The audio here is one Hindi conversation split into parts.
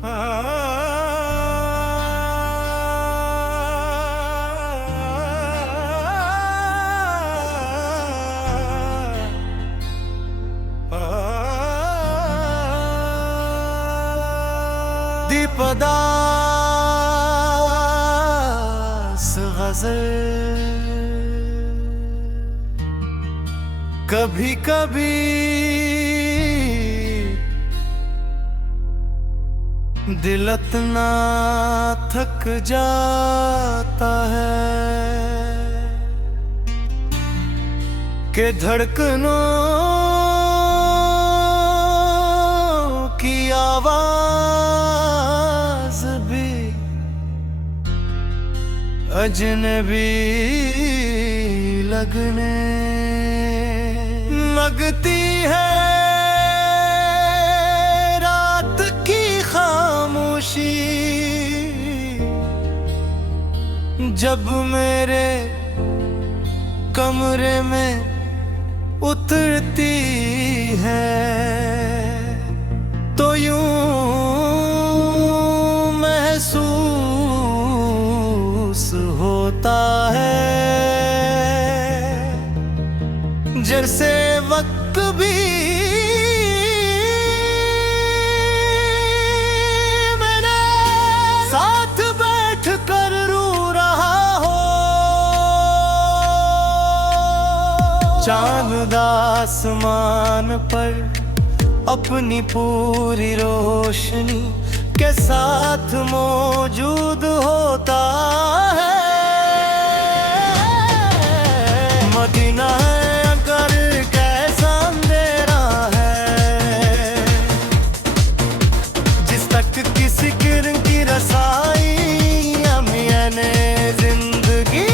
दीपदास गज़ल कभी कभी दिल इतना थक जाता है कि धड़कनों की आवाज भी अजनबी लगने लगती है। रात की खामोशी जब मेरे कमरे में उतरती है तो यूं महसूस होता है जैसे वक्त भी मेरे साथ बैठ कर रो रहा हो। चांद आसमान पर अपनी पूरी रोशनी के साथ मौजूद होता है। मदीना है अगर कैसा अंधेरा है जिस तक किसी किरण की रसाई मैंने जिंदगी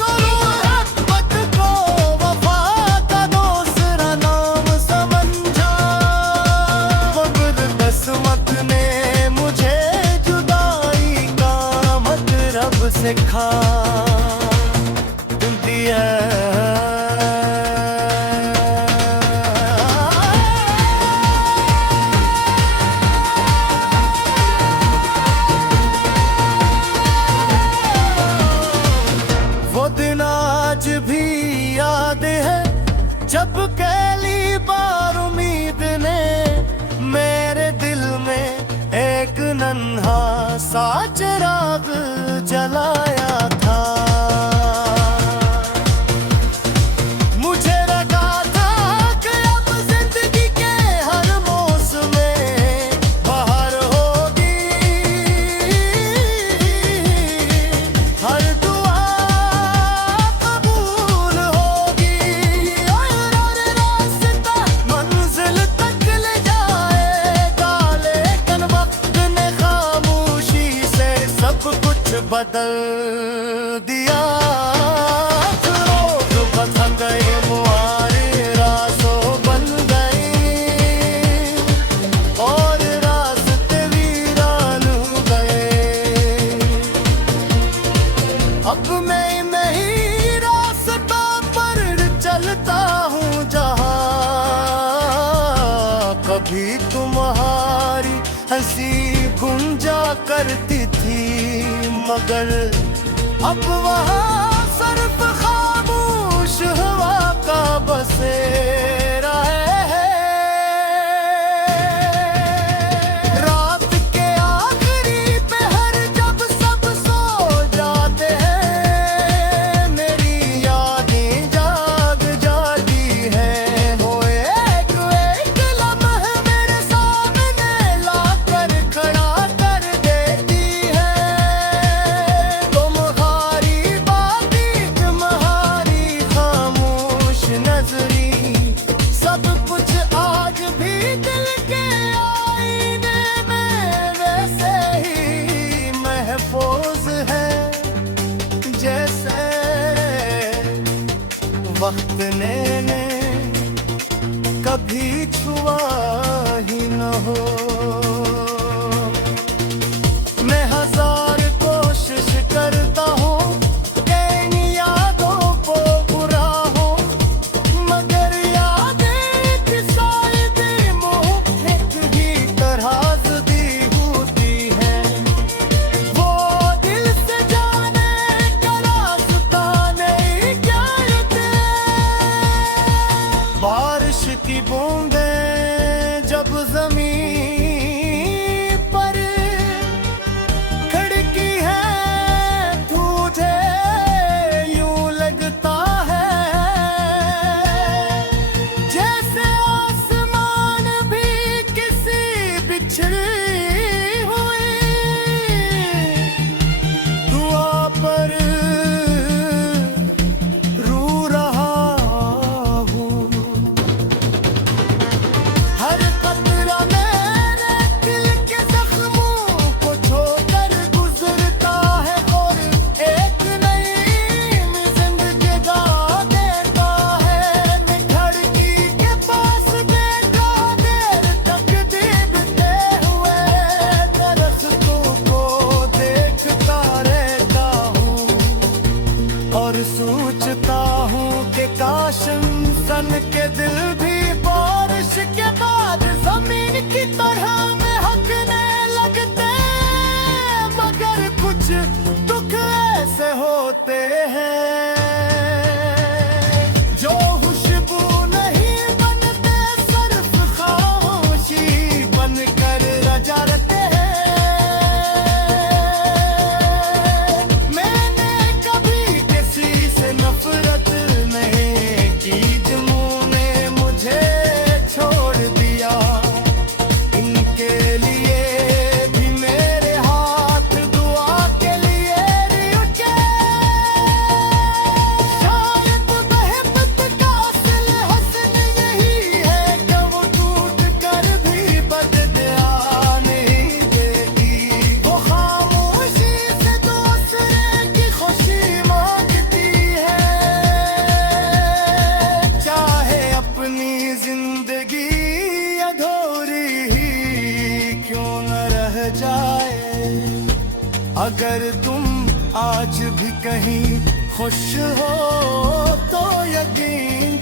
को मोहब्बत को वफा का दूसरा नाम समझा। मगर किस्मत ने मुझे जुदाई का मतलब सिखा दिया। वो दिन आज भी याद है जब पहली बार उम्मीद ने मेरे दिल में एक नन्हा सा चिराग जलाया था। मुझे लगा था कि अब जिंदगी के हर मौसम में बहार होगी, हर दुआ कबूल होगी और रास्ता मंजिल तक ले जाएगा। लेकिन वक्त ने खामोशी से सब कुछ बदल दिया। रोग बदल गए, मुहारे रासों बन गए और रास्ते वीरान हो गए। अब मैं नहीं रास्ता पर चलता हूँ जहाँ कभी तुम्हारी हंसी गुंजा करती थी। मगर अब वहाँ सिर्फ खामोश हवा का बसेरा है। रात के आखिरी पहर जब सब सो जाते हैं मेरी यादें जाग जाती है। वो एक एक लम्हा मेरे सामने लाकर खड़ा कर देती है। तुम्हारी बातें तुम्हारी खामोश नजरी अगर तुम आज भी कहीं खुश हो तो यकीन